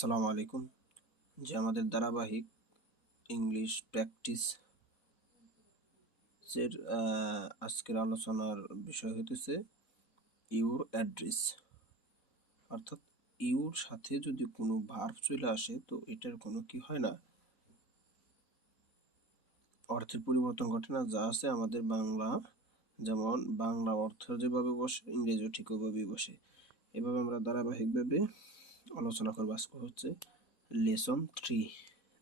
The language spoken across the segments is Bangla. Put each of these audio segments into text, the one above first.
আসসালামু আলাইকুম। যে আমাদের ধারাবাহিক ইংলিশ প্র্যাকটিস এর আজকের আলোচনার বিষয় হইতেছে ইউর অ্যাড্রেস অর্থাৎ ইউর সাথে যদি কোনো ভার্ব চলে আসে, তো এটার কোনো কি হয় না? অর্থের পরিবর্তন ঘটে না। যা আছে আমাদের বাংলা, যেমন বাংলা অর্থ যেভাবে বসে, ইংরেজিও ঠিক ওইভাবেই বসে। এভাবে আমরা ধারাবাহিকভাবে আলোচনা করব। আজকে হচ্ছে লেসন থ্রি,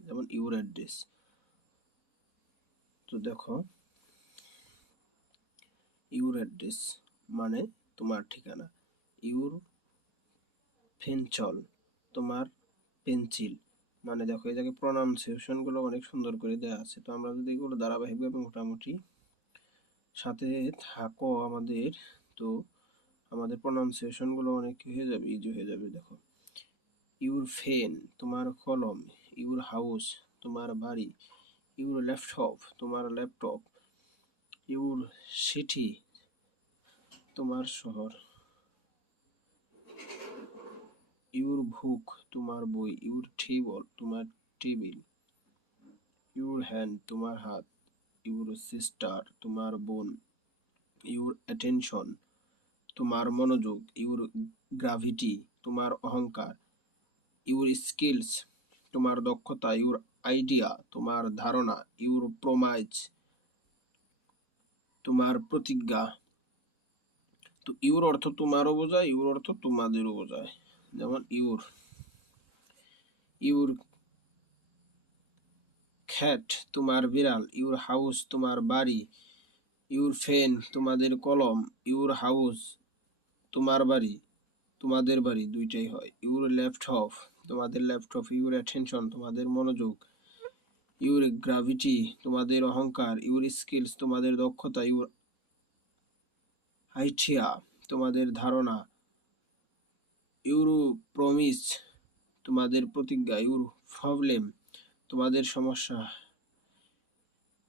যেমন ইউর অ্যাড্রেস। তো দেখো, ইউর অ্যাড্রেস মানে তোমার ঠিকানা। ইউর পেনচল তোমার পেন্সিল। মানে দেখো, এই জায়গায় প্রনাউন্সিয়েশনগুলো অনেক সুন্দর করে দেওয়া আছে। তো আমরা যদি এগুলো ধারাবাহিকভাবে মোটামুটি সাথে থাকো আমাদের, তো আমাদের প্রনাউন্সিয়েশনগুলো অনেক হয়ে যাবে ইজি হয়ে যাবে, দেখো। ইউর ফেন তোমার কলম, ইউর হাউস, তোমার বাড়ি, ইউর ল্যাপটপ, তোমার ল্যাপটপ, ইউর সিটি, তোমার শহর, ইউর বুক, তোমার বই, ইউর টেবল, তোমার টেবিল, ইউর হ্যান্ড, তোমার হাত, ইউর সিস্টার, তোমার বোন, ইউর অ্যাটেনশন, তোমার মনোযোগ, ইউর গ্রাভিটি তোমার অহংকার ইউর স্কিলস তোমার দক্ষতা ইউর আইডিয়া তোমার ধারণা ইউর প্রমাইজ তোমার প্রতিজ্ঞা। তো ইউর অর্থ তোমারও বোঝায় ইউর অর্থ তোমাদেরও বোঝায়। যেমন ইউর ইউর খ্যাট তোমার বিড়াল ইউর হাউস তোমার বাড়ি ইউর ফেন তোমাদের কলম ইউর হাউস তোমার বাড়ি, তোমাদের বাড়ি, দুইটাই হয়। ইউর লেফট ল্যাপটপ তোমাদের ল্যাপটপ ইউর অ্যাটেনশন তোমাদের মনোযোগ ইউর গ্রাভিটি তোমাদের অহংকার ইউর স্কিলস তোমাদের দক্ষতা ইউর আইডিয়া তোমাদের ধারণা ইউরো প্রমিস তোমাদের প্রতিজ্ঞা ইউর প্রবলেম তোমাদের সমস্যা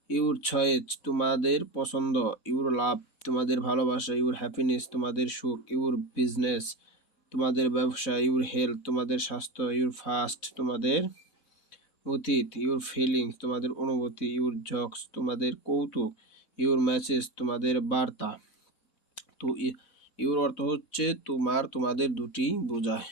ইউর ছয়েজ তোমাদের পছন্দ ইউর লাভ তোমাদের ভালোবাসা ইউর হ্যাপিনেস তোমাদের সুখ ইউর বিজনেস তোমাদের ব্যবসা ইউর হেলথ তোমাদের স্বাস্থ্য ইউর ফাস্ট তোমাদের অতীত ইউর ফিলিংস তোমাদের অনুভূতি ইউর জকস তোমাদের কৌতুক ইউর ম্যাচেস তোমাদের বার্তা। তো ইউর অর্থ হচ্ছে তোমার, তোমাদের দুটি বোঝায়।